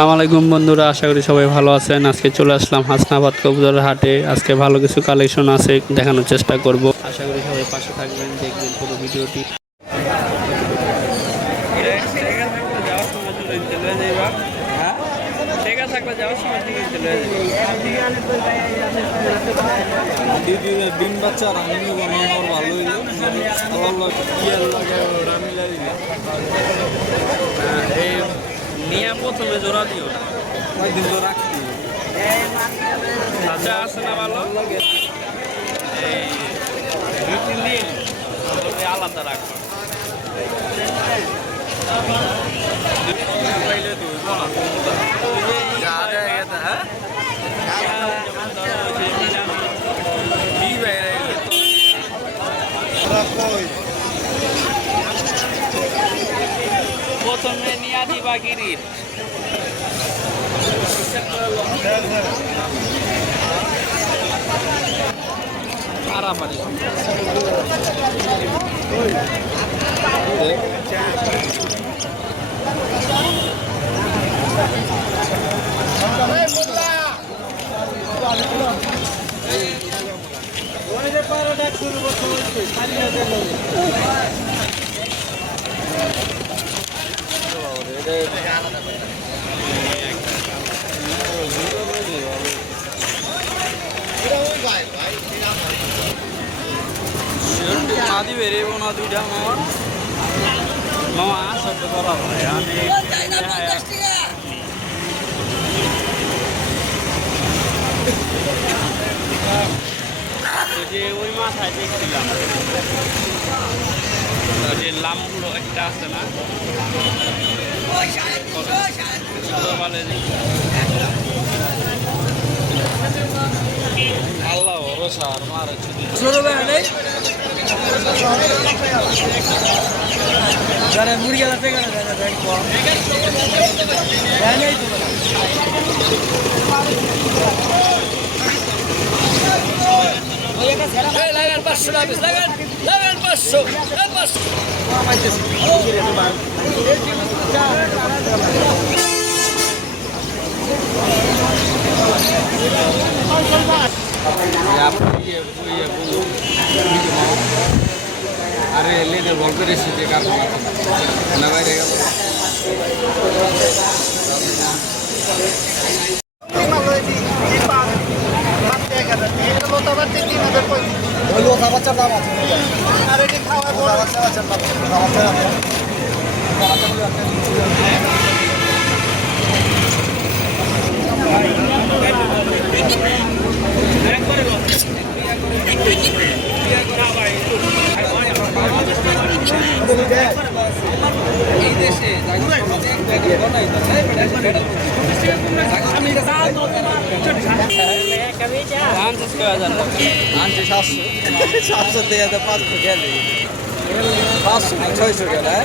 আসসালামু আলাইকুম বন্ধুরা, আশা করি সবাই ভালো আছেন। আজকে চলে আসলাম হাসনাবাদ কবুতরের হাটে। আজকে ভালো কিছু কালেকশন আছে, দেখানোর চেষ্টা করব। আশা করি সবাই পাশে থাকবেন, দেখবেন পুরো ভিডিওটি। ডিম বাচ্চা রানিং বানানোর ভালো এই নিয়ে প্রথমে জোড়া দিও না, দিন তো রাখছি আচ্ছা আছে না ভালো, এই দুই তিন দিন আলাদা রাখবো। প্রথমে নিয়ে দিবা গিরির আরামারি মাদি বেরিয়ে না দুইটা মামা মামা শব্দ করা হয়। আমি যে ওই মাথায় দেখছিলাম, যে লামগুলো একটা আছে না, আল্লাহ ভরসা আর মার যারা মুরগি আলাদা কেন লাগান 500 লাগান 500 আরে লেদের বল করে এসেছে কারখানা না বাইরে গেল বাচ্চার দাম আছে আর এটি খাওয়া বাচ্চার দাম আছে এই দেশে সাতশো 500 গেলে 500 600 গেলে